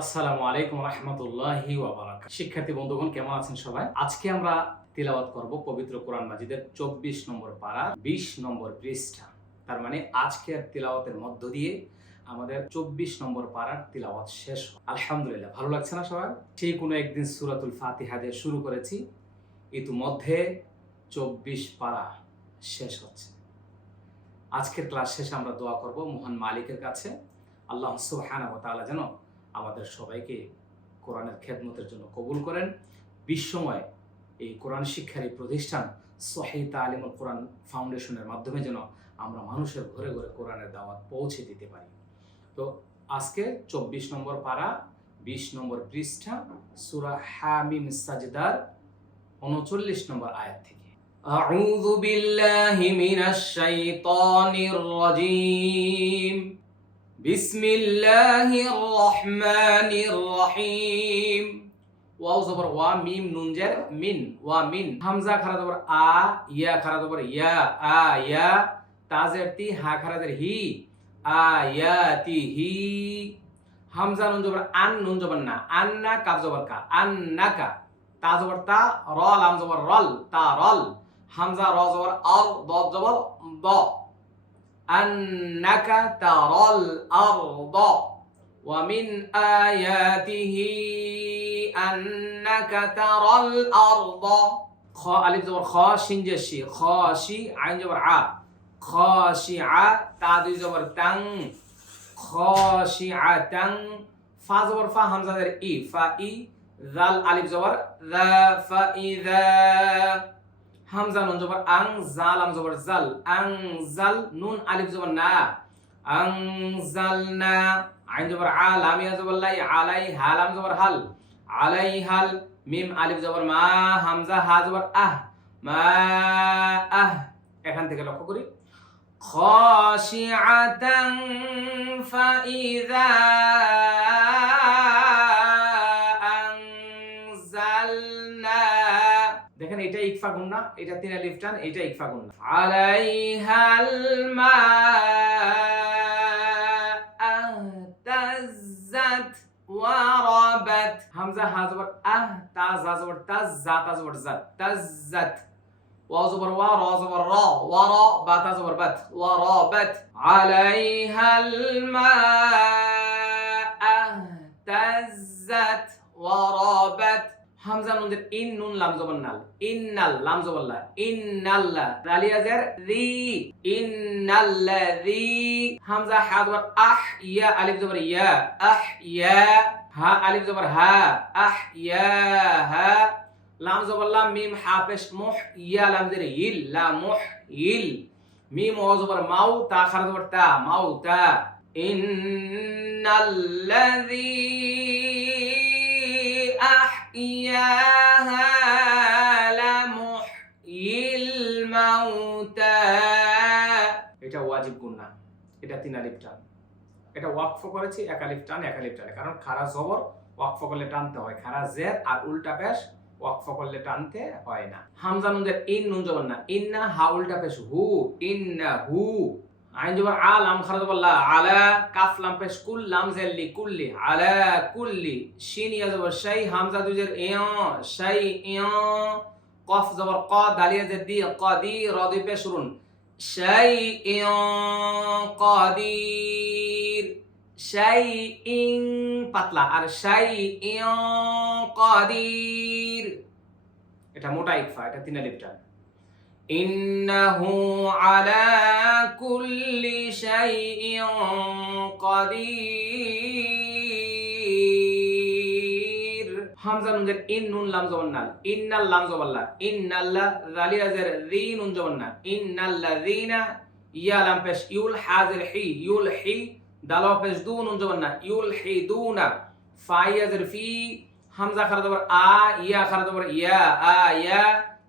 আসসালামু আলাইকুম রহমতুল্লাহি শিক্ষার্থী, বন্ধুগণ, কেমন আছেন সবাই? আজকে আমরা তিলাওয়াত করব পবিত্র কোরআন মাজিদের চব্বিশ নম্বর পারা বিশ নম্বর পৃষ্ঠা। তার মানে আজকের তিলাওয়াতের মধ্য দিয়ে আমাদের চব্বিশ নম্বর পাড়ার তিলাওয়াত শেষ। আলহামদুলিল্লাহ, ভালো লাগছে না সবার? সেই কোনো একদিন সুরাতুল ফাতিহা দিয়ে শুরু করেছি। ইতিমধ্যে চব্বিশ পারা শেষ হচ্ছে। আজকের ক্লাস শেষে আমরা দোয়া করব মহান মালিকের কাছে। আল্লাহ সুবহানাহু ওয়া তাআলা যেন আমাদের সবাইকে কোরআনের খেদমতের জন্য কবুল করেন বিশ্বময় এই কোরআন শিক্ষার এই প্রতিষ্ঠান সহি তালিমুল কোরআন ফাউন্ডেশনের মাধ্যমে যেন আমরা মানুষের ঘরে ঘরে কোরআনের দাওয়াত পৌঁছে দিতে পারি তো আজকে চব্বিশ নম্বর পারা বিশ নম্বর পৃষ্ঠা সুরা হামিম সাজদার উনচল্লিশ নম্বর আয়াত থেকে أعوذ بالله من الشيطان الرجيم বিসমিল্লাহির রহমানির রহিম। ওয়াও জবর ওয়া, মিম, নুন জের মিন, ওয়া, মিন। হামজা খারা জবর আ, ইয়া খারা জবর ইয়া, আ, ইয়া। তা জের তি, হা খারা জের হি আয়াতি হি। হামজা নুন জবর আন, নুন জবর না। আন না কাব জবর কা। আন না কা। তা জবর তা রল আম জবর রল, তা রল। হামজা, র জবর আর দ জবর দ। أنك ترى الأرض ومن آياته أنك ترى الأرض. خ ألف زبر خا شين جشي خاشي عين زبر ع خاشعة تا دوي زبر تن. خاشعة فا زبر فا همزة در إي. فا إي ذال ألف زبر ذا فإذا হামজা নুন জবর আং জাল আম জবর, জাল। আং জাল নুন, আলিফ জবর না। আং জাল না। আইন জবর আ লাম ইয়া জবর লাই, আলাই হালাম জবর হাল। আলাই হাল, মিম, আলিফ জবর মা, হামজা, হা জবর আহ। মা, আহ। এখান থেকে লক্ষ্য করি। খাশিআতান ফাইযা ইকফা গুন্না এটা তিন আলিফ টান এটা ইকফা গুন্না আলাইহাল মা আহতাজ্জাত ওয়ারাবাত হামজা হা জবর আহ, তা, জা জবর তাজ জা, তা জবর জাত। তাজ্জাত। ওয়া জবর ওয়া, রা জবর রা। ওয়া রা, বা, তা জবর বাত। ওয়ারাবাত আলাইহাল মা আহতাজ্জাত ওয়ারাবাত হামজা নুনদের ইন নুন লাম জবর নাল, ইন্নাল লাম জবর লা ইন্নাল্লা রালিয়া জের রি হামজা হা আহ, ইয়া, আলিফ জবর ইয়া, আহ, ইয়া, হা, আলিফ জবর হা, আহ, ইয়া, হা। লাম মিম, হা, পেশ, মুহ, ইয়া, লাম জের ইল, লা, মুহ, ইল। মিম, ও জবর মাউ, তা, খারা জবর তা, মাউ, তা। ইন্নাল্লাযী। أحياها لمحيي الموتى এটা ওয়াজিব গুন্না এটা তিন আলিফ টান এটা ওয়াকফ করেছি এক আলিফ টান এক আলিফ টানে কারণ খারা জবর ওয়াকফ করলে টানতে হয় খারা জের আর উল্টা পেশ ওয়াকফ করলে টানতে হয় না হামজা নুনদের ইন নুন জবর না ইন্না হা উল্টা পেশ হু ইন্না হু আইন জবর আ লাম খারা জবর লা আলা কাফ লাম পেশ কুল লাম জেল্লি কুল্লি, আলা কুল্লি, শিন ইয়া জবর শাই, হামজা দুজের ইয়া শাই ইয়া কফ জবর ক, দালিয়া জের দি কাদি র দুই পেশ রুন শাই ইয়া কাদির, শাই, ইং পাতলা, আর শাই ইয়া কাদির। এটা মোটা ইকফা, এটা তিন আলিফ ইন্নাহু আলা কুল্লি শাইইন কাদির হামজা নুন জের ইন নুন লাম জবর না ইন্নাল লাম জবর লা ইন্নাল্লা জালিয়া জের রি নুন জবর না ইন্নাল্লাযিনা ইয়া লাম পেশ ইউল হাজির হি ইউল হি দাল পেশ দু নুন জবর না ইউল হি দুনা ফাইয়া জের ফি হামজা খারা জবর আ ইয়া খারা জবর ইয়া আ ইয়া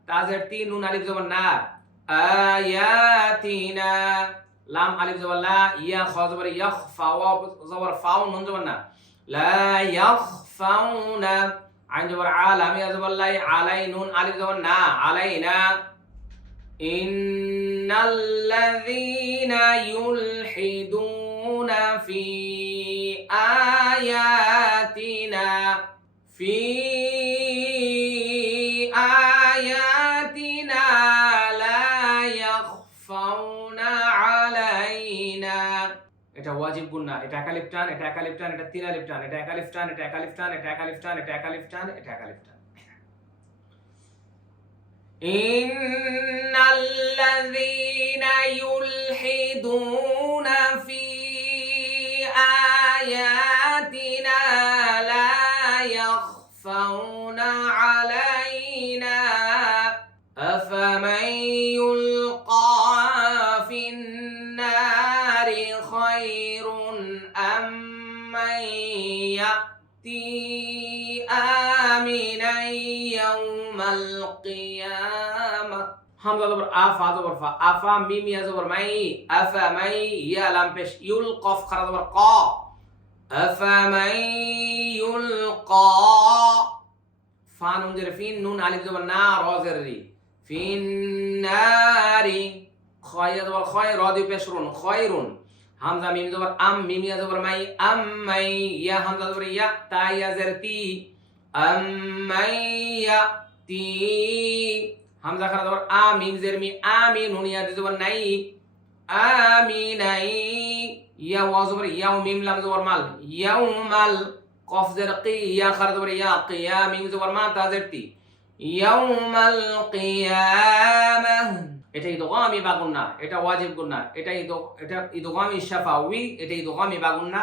তাজের তিন নুন আলিফ জবর না আয়াতিনা লাম আলিফ জবর লা ইয়া খ জবর ইয়াখ ফাওয়া জবর ফাও নুন জবর না লা ইয়াখফাউনা আইন জবর আ লাম ইয়া জবর লাই আলাই নুন আলিফ জবর না আলাইনা ইন্নাল্লাযীনা ইউলহিদুনা في آياتنا في এটা ওয়াজিব গুন্না এটা একালিফ টান এটা একালিফ টান এটা তিন আলিফ টান এটা একালিফ টান এটা একালিফ টান এটা একালিফ টান এটা একালিফ টান এটা একালিফ টান إن الذين يلحدون في آياتنا لا يخفون علينا يأتي آمنا يوم القيامة হামজা জবর আফা জবর ফা আফা মিম ইয়া জবর মাই আফা মাই ইয়া লাম পেশ ইউল কফ খারা জবর ক আফা মাই ইউল ক ফা নুন জের ফিন নুন আলিফ জবর না র জের রি ফিন নারি খয় জবর খয় র দুই পেশ রুন খয়রুন হামজা মিম জবর, আম মিম ইয়া জবর মাই আম মাই ইয়া হামজা জবর ইয়া তা ইয়া জের তি। আম মাই ইয়া তি হামজা খারা জবর, আ মিম জের মি আমিন নুন ইয়া জবর নাই আমিনাই ইয়া ওয়া জবর ইয়াও মিম লাম জবর মাল, ইয়াউমাল কফ জের কি, ইয়া খারা জবর ইয়া, কিয়া মিম জবর মা, তা জের তি ইয়াউমাল কিয়ামাহ। এটা ইদগামি বা গুন্না এটা ওয়াজিব গুন্না এটা ইদ এটা ইদগামি শাফাউই এটা ইদগামি বা গুন্না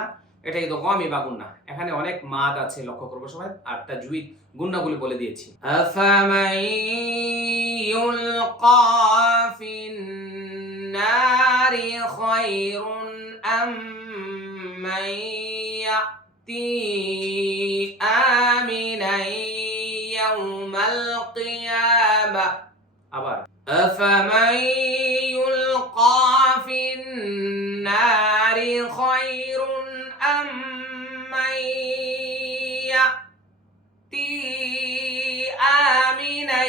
এটা ইদগামি বা গুন্না এখানে অনেক মাদ আছে লক্ষ্য করব সবাই আর তাজউইদ গুন্নাগুলি বলে দিয়েছি। আফামান ইউলকা ফিন নারি খায়রুন আম মান ইয়াতি আমিনান ইয়াউমাল কিয়ামাহ আবার। أفمن يلقى في النار خير أم من يأتي آمنا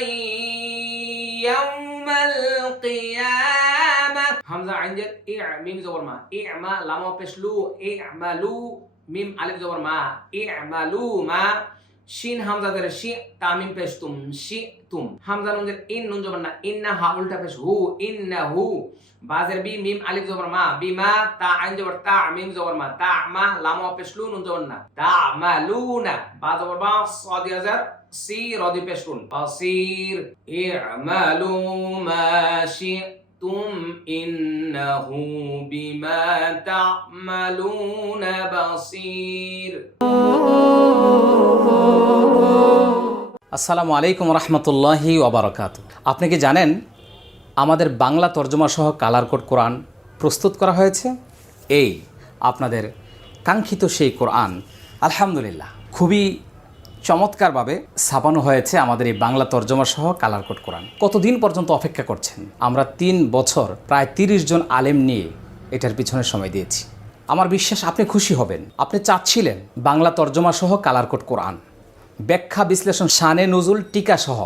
يوم القيامة حمزة عند إع ميم زور ما إعما لما بشلو إعملو ميم ألف زور ما إعملو ما. شين حمزة درشي تامين بشتم شين তুম। হামজা নুনজের ইন নুন জবর না ইন্না হা উল্টা পেশ হু ইন্না হু বাজের বি, মিম, আলিফ জবর মা, বিমা, তা, আইন জবর তা, মিম জবর মা, তা, মা, লাম পেশ লু, নুন জবর না। তা, মা, লু, না। বা জবর বা সদি হাজার সি রদি পেশ লুন। বাসির ইমালু মা শি তুম ইন্নাহু বিমা তা'মালুনা বাসির। আসসালামু আলাইকুম রহমতুল্লাহি ওবরাকাত। আপনি কি জানেন আমাদের বাংলা তর্জমা সহ কালার কোড কোরআন প্রস্তুত করা হয়েছে? এই আপনাদের কাঙ্ক্ষিত সেই কোরআন, আলহামদুলিল্লাহ, খুবই চমৎকারভাবে ছাপানো হয়েছে আমাদের এই বাংলা তর্জমা সহ কালার কোড কোরআন। কতদিন পর্যন্ত অপেক্ষা করছেন? আমরা তিন বছর, প্রায় তিরিশ জন আলেম নিয়ে এটার পিছনে সময় দিয়েছি। আমার বিশ্বাস, আপনি খুশি হবেন। আপনি চাচ্ছিলেন বাংলা তর্জমা সহ কালার কোড কোরআন। ব্যাখ্যা বিশ্লেষণ শানে নজুল টিকা সহ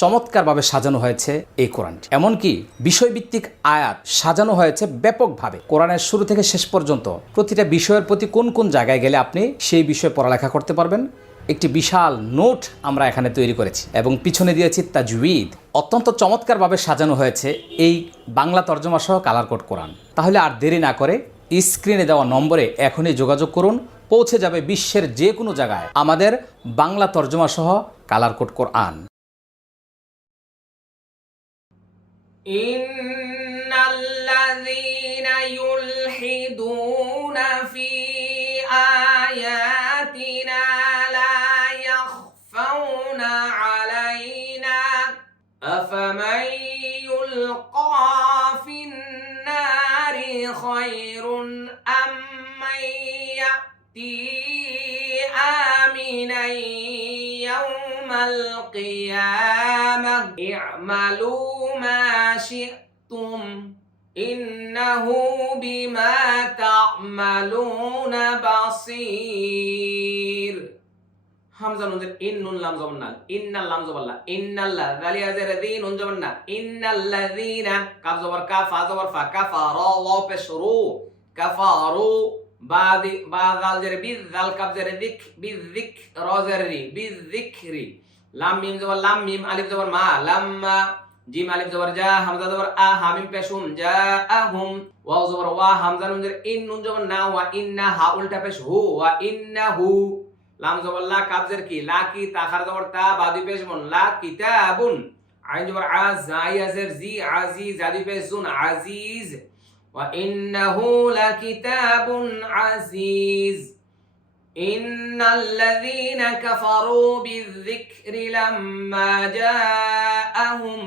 চমৎকারভাবে সাজানো হয়েছে এই কোরআনটি। এমনকি বিষয়ভিত্তিক আয়াত সাজানো হয়েছে ব্যাপকভাবে। কোরআনের শুরু থেকে শেষ পর্যন্ত প্রতিটা বিষয়ের প্রতি কোন কোন জায়গায় গেলে আপনি সেই বিষয়ে পড়ালেখা করতে পারবেন? একটি বিশাল নোট আমরা এখানে তৈরি করেছি এবং পিছনে দিয়েছি তাজউইদ। অত্যন্ত চমৎকারভাবে সাজানো হয়েছে এই বাংলা তর্জমা সহ কালার কোড কোরআন। তাহলে আর দেরি না করে স্ক্রিনে দেওয়া নম্বরে এখনই যোগাযোগ করুন। পৌঁছে যাবে বিশ্বের যে কোনো জায়গায় আমাদের বাংলা তর্জমা সহ কালার কোড কোরআন إن الذين يلحدون في آياتنا لا يخفون علينا أفمن يلقى في النار خير أم من يأتي آمنا يوم القيامة اعملوا ما شئتم إنه بما تعملون بصير হামজা নুন ইন নুন লাম জবন্নাল ইন্নাল লাম জবল্লা ইন্নাল্লা জালিয়া জের দি নুন জবন্না ইন্নাল্লাযীনা কাফ জবর কাফ ফা জবর ফা কাফারা ওয়া পেশ রু কাফারু বাদি বাদাল জেরে, বিদ দাল কাব জেরে লাম মিম জবর, লাম মিম আলিফ জবর, মা, লাম্মা, জিম আলিফ জবর, জা, হামজা জবর, আ, হামিম পেশুম জা আহুম ওয়াও জবর, ওয়া, হামজা নুন জের, ইন নুন জবর, না ইন্না, হা, উল্টা পেশ, হু, ওয়া ইন্নাহু লাম জবর, লা কাব জের কি? লা, কি তাখার জবর, তা, বাদি পেশ মন লা, কিতাবুন। আইন জবর আজ জাই আজের জি আজিজ আদি পেশ আজিজ। ওয়া ইন্নাহু লাকিতাবুন আজিজ إن الذين كفروا بالذكر لما جاءهم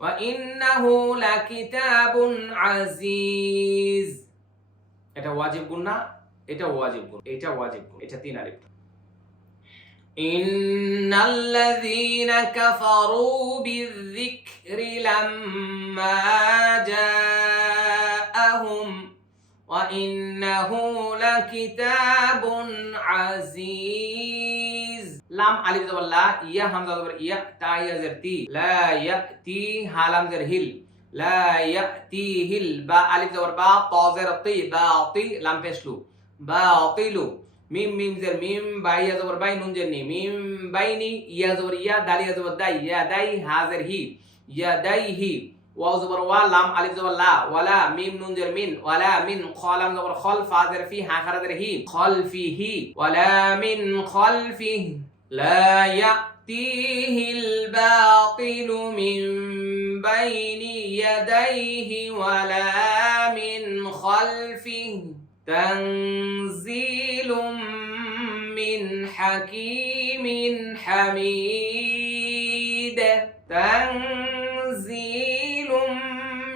وإنه لكتاب عزيز এটা ওয়াজিব গুণ না এটা ওয়াজিব গুণ এটা ওয়াজিব গুণ এটা তিন আলিফ إن الذين كفروا بالذكر لما جاءهم وإنه لكتاب عزيز لام ألف زبر لا يا همزة زبر يا تا يا زر تي لا يأتي هالام زر هل لا يأتيه هل با ألف زبر با طا زر طي باطي لام بيشلو باطلو মিম মিম জের মিম বাই ইয়া জবর বাই নুন জের নি মিম বাইনি ইয়া জবর ইয়া দাল ইয়া জবর দাই ইয়া দাই হাজের হি ইয়া দাই হি ওয়াও জবর ওয়া লাম আলিফ জবর লা ওয়ালা মিম নুন জের মিন ওয়ালা মিন খলাম জবর খল ফা জের ফি হা খারা জের হি খল ফি হি ওয়ালা মিন খল ফি লা ইয়াতিহি الباطل من بين يديه ولا من خلفه تنزيل من حكيم حميد تنزيل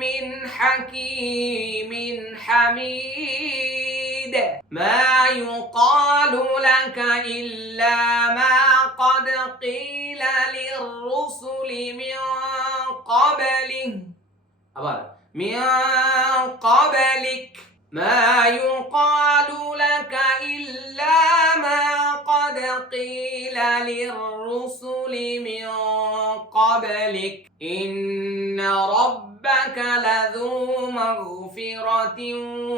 من حكيم حميد. ما يقال لك إلا ما قد قيل للرسل من قبلك من قبلك. ما يقال لك إلا ما قد قيل للرسل من قبلك. إن رب ربك لذو مغفرة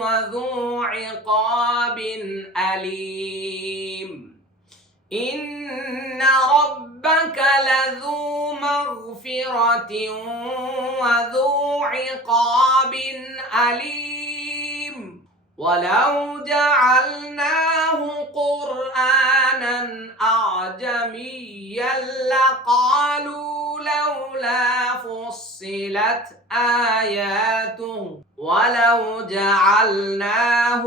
وذو عقاب أليم. إن ربك لذو مغفرة وذو عقاب أليم. ولو جعلناه قرآنا أعجميا لقالوا لولا فصلت آياته ولو جعلناه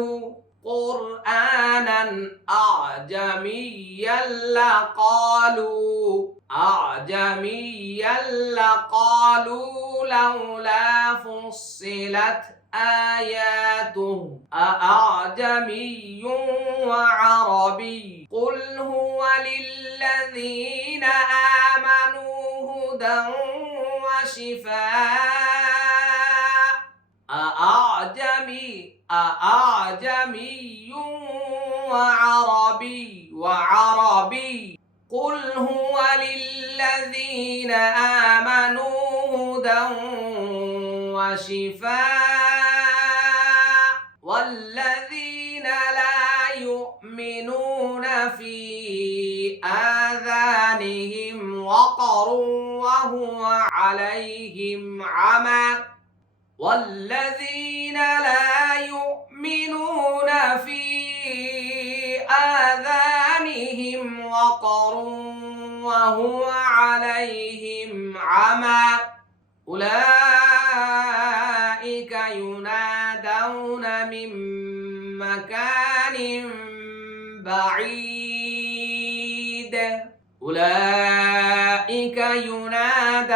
قرآنا أعجميا لقالوا أعجميا لقالوا لولا فصلت آياته أأعجمي وعربي؟ قل هو للذين آمنوا هدى وشفاء. أأعجمي أأعجمي وعربي وعربي. قل هو للذين آمنوا هدى وشفاء. والذين لا يؤمنون في وقر وهو عليهم عمى والذين لا يؤمنون في آذانهم وقر وهو عليهم عمى أولئك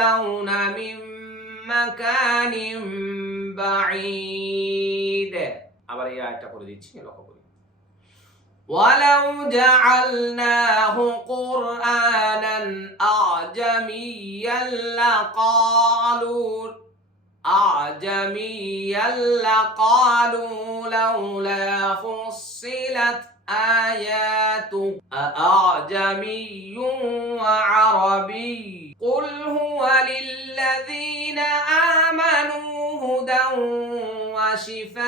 ينادون من مكان بعيد আবার এই আয়াতটা করে দিচ্ছি লক্ষ্য করি ولو جعلناه قرآنا أعجميا لقالوا أعجميا لقالوا لولا فصلت آياته أأعجمي وعربي قل هو للذين آمنوا هدى وشفاء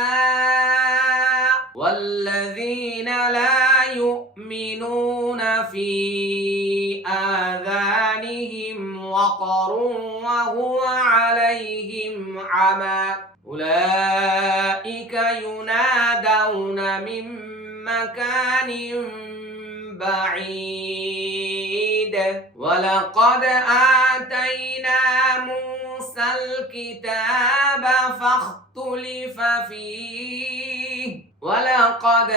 والذين لا يؤمنون في آذانهم وقر وهو عليهم عمى أولئك ينادون من مكان ولقد آتينا موسى الكتاب فاختلف فيه. ولقد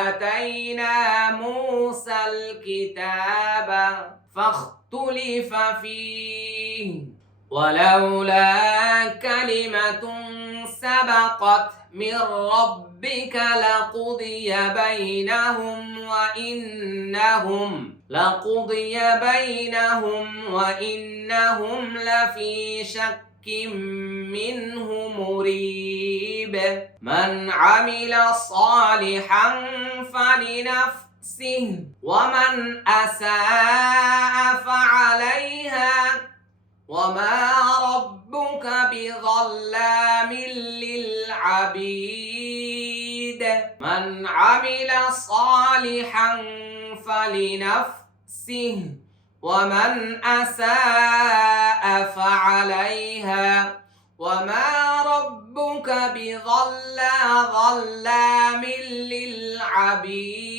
آتينا موسى الكتاب فاختلف فيه. ولولا كلمة سبقت من ربك لقضي بينهم وإنهم لقضي بينهم وإنهم لفي شك منه مريب. من عمل صالحا فلنفسه ومن أساء فعليها وما ربك بظلام للعبيد. من عمل صالحا فلنفسه ومن أساء فعليها وما ربك بظلا ظلام للعبيد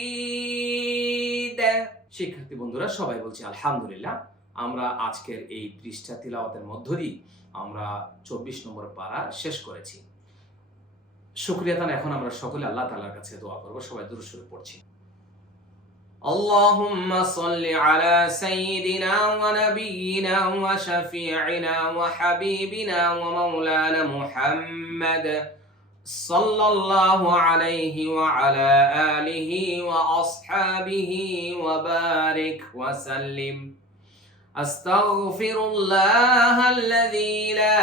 শিক্ষার্থী বন্ধুরা সবাই বলছি আলহামদুলিল্লাহ আমরা আজকের এই পৃষ্ঠা তিলাওয়াতের মধ্য দিয়ে আমরা চব্বিশ নম্বর পারা শেষ করেছি শুক্রিয়াতান এখন আমরা সকলে আল্লাহ তালার কাছে দোয়া করবো সবাই দূর শুরু পড়ছি اللهم صل على سيدنا ونبينا وشفيعنا وحبيبنا ومولانا محمد صلى الله عليه وعلى آله وأصحابه وبارك وسلم. أستغفر الله الذي لا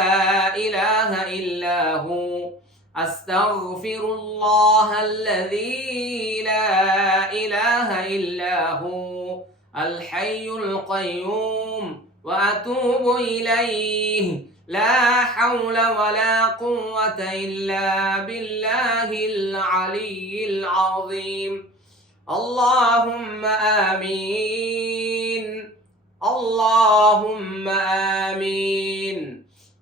أستغفر الله الذي لا إله إلا هو الحي القيوم وأتوب إليه. لا حول ولا قوة إلا بالله العلي العظيم. اللهم آمين. اللهم آمين.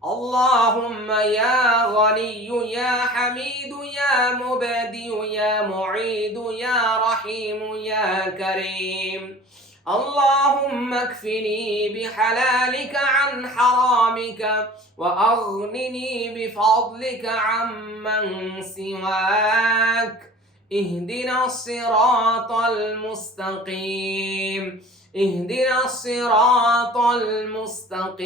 اللهم يا غني يا حميد يا مبدي يا معيد يا رحيم يا كريم. اللهم اكفني بحلالك عن حرامك وأغنني بفضلك عمن سواك. اهدنا الصراط المستقيم. اهدنا الصراط المستقيم.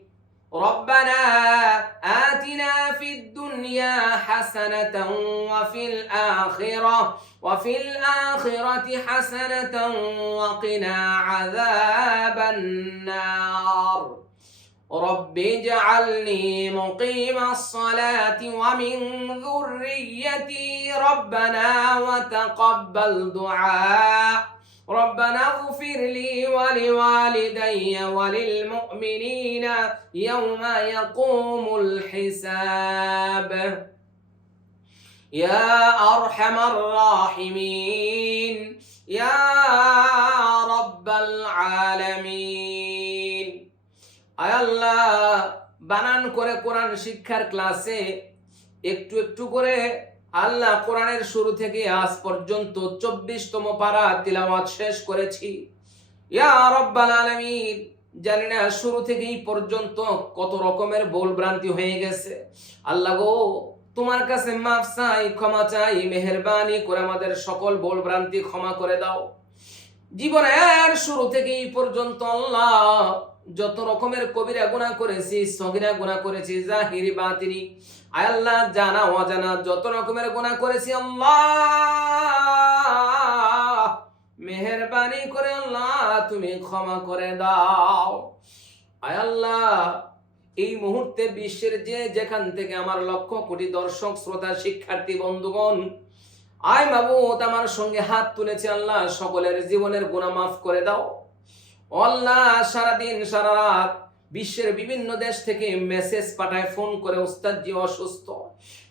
ربنا آتنا في الدنيا حسنة وفي الآخرة وفي الآخرة حسنة وقنا عذاب النار. رب اجعلني مقيم الصلاة ومن ذريتي ربنا وتقبل دعاء. ربنا اغفر لي ولوالدي وللمؤمنين يوم يقوم الحساب يا أرحم الراحمين يا رب العالمين আয় আল্লাহ বানান করে কোরআন শিক্ষার ক্লাসে একটু একটু করে আল্লাহ কোরআনের শুরু থেকে আজ পর্যন্ত চব্বিশতম পারা তিলাওয়াত শেষ করেছি। ইয়া রব্বাল আলামিন, জানি না শুরু থেকে এই পর্যন্ত কত রকমের ভুল ভ্রান্তি হয়ে গেছে। আল্লাহ গো, তোমার কাছে মাফ চাই, ক্ষমা চাই, মেহেরবানি করে আমাদের সকল ভুল ভ্রান্তি ক্ষমা করে দাও। জীবনের শুরু থেকে এই পর্যন্ত আল্লাহ যত রকমের কবিরা গুণা করেছি, সগিরা গুণা করেছি, জাহিরি বাতিনি আয় আল্লাহ জানা, অজানা, যত রকমের গুণা করেছি আল্লাহ। মেহেরবানি করে আল্লাহ, তুমি ক্ষমা করে দাও। আয় আল্লাহ, এই মুহূর্তে বিশ্বের যে যেখান থেকে আমার লক্ষ কোটি দর্শক, শ্রোতা, শিক্ষার্থী, বন্ধুগণ, আয় মাবুত আমার সঙ্গে হাত তুলেছে আল্লাহ, সকলের জীবনের গুণা মাফ করে দাও। আল্লাহ, সারাদিন, সারা রাত বিশ্বের বিভিন্ন দেশ থেকে মেসেজ পাঠায়, ফোন করে উস্তাদজি অসুস্থ।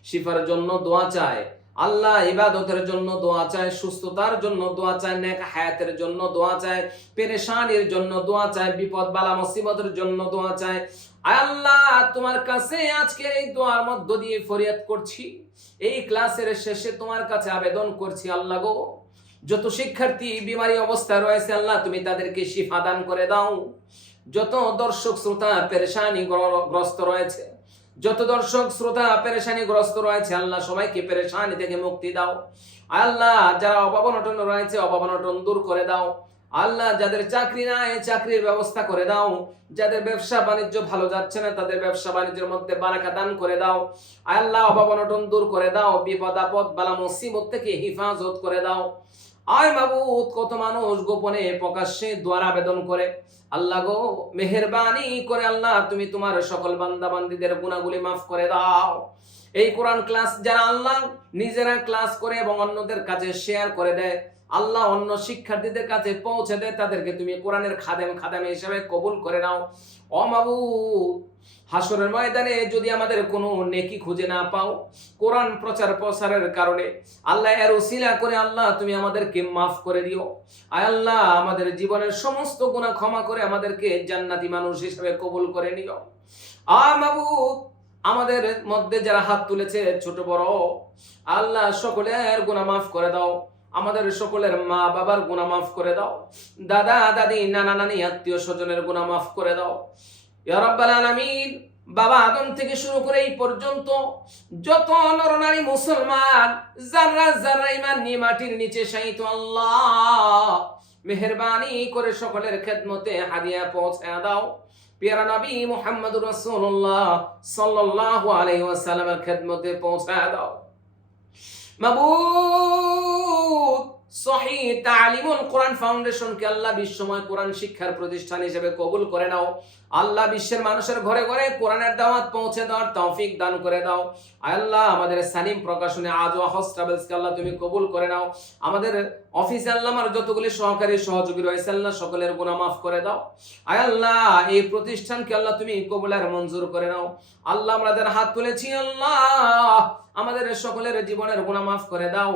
শিফার জন্য দোয়া চায়, আল্লাহ ইবাদতের জন্য দোয়া চায়, সুস্থতার জন্য দোয়া চায়, নেক হায়াতের জন্য দোয়া চায়, পেরেশানির জন্য দোয়া চায়, বিপদ, বালা, মুসিবতের জন্য দোয়া চায়। আল্লাহ, তোমার কাছে আজকে এই দোয়ার মধ্য দিয়ে ফরিয়াদ করছি। এই ক্লাসের শেষে তোমার কাছে আবেদন করছি, আল্লাহ গো, যত শিক্ষার্থী বিমারি অবস্থায় রয়েছে, আল্লাহ তুমি তাদেরকে শিফা দান করে দাও। যত দর্শক, শ্রোতা পেরেশানি গ্রস্ত রয়েছে, যত দর্শক, শ্রোতা পেরেশানি গ্রস্ত রয়েছে, আল্লাহ সবাইকে পেরেশানি থেকে মুক্তি দাও। আল্লাহ যারা অভাবনটন রয়েছে, অভাবনটন দূর করে দাও। আল্লাহ যাদের চাকরি নাই চাকরির ব্যবস্থা করে দাও। যাদের ব্যবসা বাণিজ্য ভালো যাচ্ছে না, তাদের ব্যবসা বাণিজ্যের মধ্যে বারাকা দান করে দাও। আল্লাহ অভাবনটন দূর করে দাও বিপদ আপদ বালা মুসিবত থেকে হিফাজত করে দাও। আয় মাবুদ কত মানুষ গোপনে প্রকাশ্যে দ্বার আবেদন করে। আল্লাহ গো, মেহেরবানি করে আল্লাহ, তুমি তোমার সকল বান্দা বান্দিদের গুণাগুলি মাফ করে দাও। এই কোরআন ক্লাস যারা আল্লাহ নিজেরা ক্লাস করে এবং অন্যদের কাছে শেয়ার করে দেয়, আল্লাহ অন্য শিক্ষার্থীদের কাছে পৌঁছে দেয়, তাদেরকে তুমি কোরআনের খাদেম খাদেম হিসেবে কবুল করে নাও। অমাবুদ হাসরের ময়দানে যদি আমাদের কোনো নেকি খুঁজে না পাও, কোরআন প্রচার প্রসারের কারণে, আল্লাহ এর উসিলা করে আল্লাহ তুমি আমাদেরকে মাফ করে দিও। আয় আল্লাহ আমাদের জীবনের সমস্ত গুনাহ ক্ষমা করে আমাদেরকে জান্নাতি মানুষ হিসেবে কবুল করে নিও। আ মাবুদ, আমাদের মধ্যে যারা হাত তুলেছে, ছোট বড়, আল্লাহ সকলের গুনাহ মাফ করে দাও। আমাদের সকলের মা বাবার গুনাহ মাফ করে দাও। দাদা, দাদি, নানা, নানি আত্মীয় স্বজনের গুনাহ মাফ করে দাও। ইয়া রাব্বাল আলামিন। বাবা আদম থেকে শুরু করে এই পর্যন্ত যত নরনারী মুসলমান, যারা যারা ইমান নিয়ে মাটির নিচে শায়িত আল্লাহ, মেহেরবানি করে সকলের খেদমতে হাদিয়া পৌঁছায় দাও। পিয়ারা নবী মুহাম্মদুর রাসূলুল্লাহ সাল্লাল্লাহু আলাইহি ওয়াসাল্লামের খেদমতে পৌঁছায় দাও। মাবুদ! সহি তালিমুল কোরআন ফাউন্ডেশনকে আল্লাহ বিশ্বময় কোরআন শিক্ষার প্রতিষ্ঠান হিসেবে কবুল করে নাও। আল্লাহ বিশ্বের মানুষের ঘরে ঘরে কোরআনের দাওয়াত পৌঁছে দেওয়ার তৌফিক দান করে দাও। আল্লাহ, আমাদের সানিম প্রকাশনে আজ ট্রাভেলসকে আল্লাহ তুমি কবুল করে নাও। আমাদের অফিসে আল্লাহ আমার যতগুলি সহকারী সহযোগী রয়েছে আল্লাহ সকলের গুনাহ মাফ করে দাও। আল্লাহ, এই প্রতিষ্ঠানকে আল্লাহ তুমি কবুলার মঞ্জুর করে নাও। আল্লাহ আমরা হাত তুলেছি আল্লাহ আমাদের সকলের জীবনের গুণা মাফ করে দাও,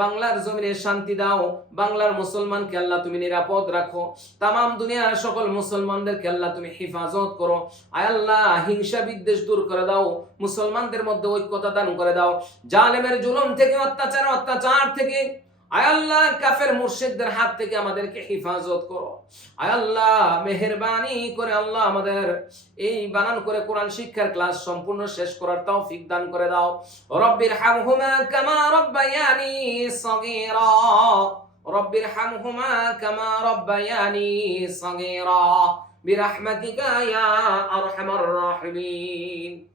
বাংলার জমিনে শান্তি দাও, বাংলার মুসলমানকে আল্লাহ তুমি নিরাপদ রাখো, তামাম দুনিয়ার সকল মুসলমানদেরকে আল্লাহ তুমি হেফাজত করো। আয় আল্লাহ, হিংসা বিদ্বেষ দূর করে দাও, মুসলমানদের মধ্যে ঐক্যতা দান করে দাও। জালেমের জুলুম থেকে, অত্যাচার অত্যাচার থেকে আয় আল্লাহ কাফের মুর্শিদদের হাত থেকে আমাদেরকে হিফাজত করো আয় আল্লাহ মেহেরবানি করে আল্লাহ আমাদের এই বানান করে কোরআন শিক্ষার ক্লাস সম্পূর্ণ শেষ করার তৌফিক দান করে দাও রব্বির হামহুমা কামা রব্বায়ানি সগীরা রব্বির হামহুমা কামা রব্বায়ানি সগীরা برحمتك يا أرحم الراحمين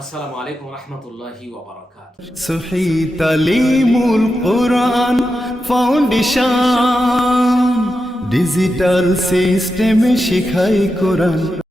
আসসালামু আলাইকুম রহমতুল্লাহি সহি তালিমুল কোরআন ফাউন্ডেশন ডিজিটাল সিস্টেমে শিখাই কোরআন।